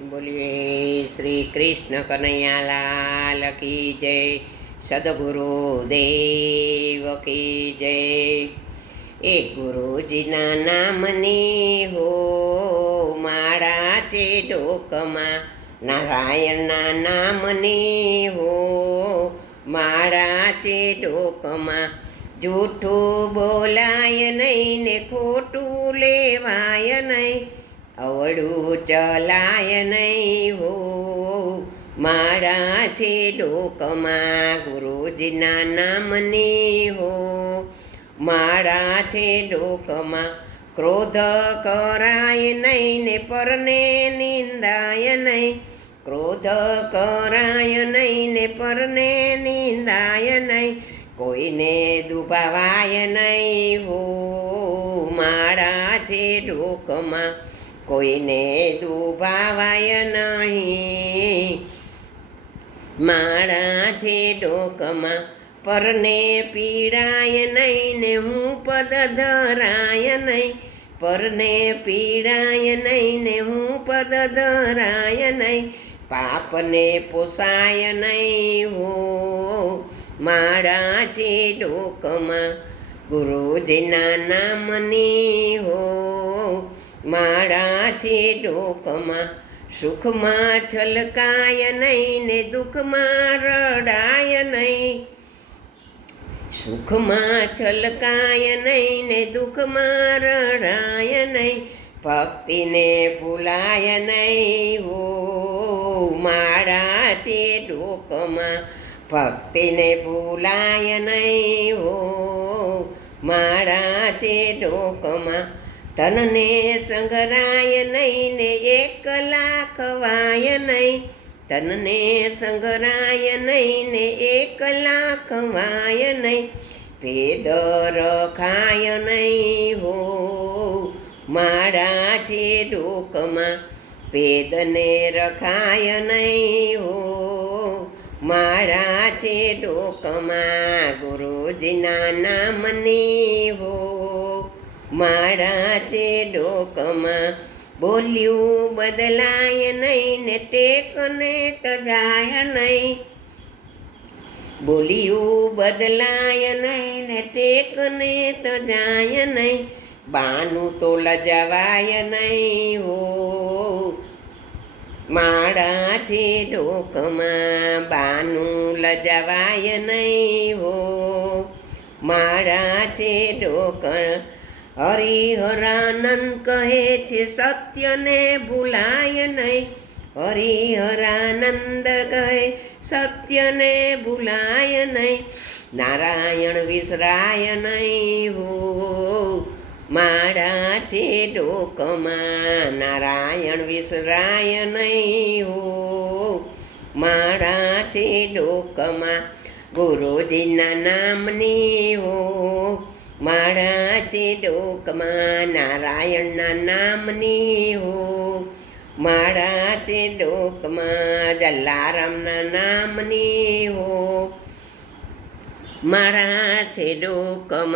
બોલીએ, શ્રી કૃષ્ણ કનૈયાલાલ કી જય, સદગુરુ દેવ કી જય. એ ગુરુજીના નામની હો, માળા છે ડોકમાં, નારાયણના નામની હો, માળા છે ડોકમાં, જૂઠું બોલાય નહીં ને ખોટું લેવાય નહીં. અવળું ચલાય નહીં હો. મારા છે ડોકમાં ગુરુજીના નામની હો. મારા છે ડોકમાં ક્રોધ કરાય નહીં ને પરને નિંદાય નહીં. ક્રોધ કરાય નહીં ને પરને નિંદાય નહીં. કોઈને દુભાવાય નહીં હો. મારા છે ડોકમાં કોઈને દુભાવાય નહીં. માળા છે ડોકમાં પરને પીડાય નહીં ને હું પદ ધરાય નહીં. પરને પીડાય નહીં ને હું પદ ધરાય નહીં. પાપને પોસાય નહીં હો. માળા છે ડોકમાં ગુરુજીના નામની હો. માળા છે ડોકમાં. સુખમાં છલકાય નહીં ને દુઃખમાં રડાય નહીં. સુખમાં છલકાય નહીં ને દુઃખમાં રડાય નહીં. ભક્તિને ભૂલાય નહીં હો માળા છે ડોકમાં. ભક્તિને ભૂલાય નહીં હો માળા છે ડોકમાં. તનને સંગરાય નહીં ને એકલા ખવાય નહીં તનને સંગરાય નહીં ને એકલા ખવાય નહીં ભેદ રખાય નહીં હો. મારા છે ડોકમાં, ભેદને રખાય નહીં હો. મારા છે ડોકમાં, ગુરુજીના નામની માળા છે ડોકમાં બોલ્યું, બદલાય નહીં ને ટેકને તજાય નહીં. બોલ્યું, બદલાય નહીં ને ટેકને તજાય નહીં. બાનું તો લજાવાય નહીં હો. માળા છે ડોકમાં બાનું લજાવાય નહીં હો. માળા છે ડોક હરિહરાનંદ કહે છે, સત્યને ભૂલાય નહીં. હરિહરાનંદ કહે, સત્યને ભૂલાય નહીં. નારાયણ વિસરાય નહીં હો. માળા છે ડોકમાં, નારાયણ વિસરાય નહીં હો. માળા છે ડોકમાં, ગુરુજીના નામની હો. માળા ચેડોકમાં નારાયણના નામની હો માળા ચેડોકમાં જલારામના નામની હો માળા છે ડોકમાં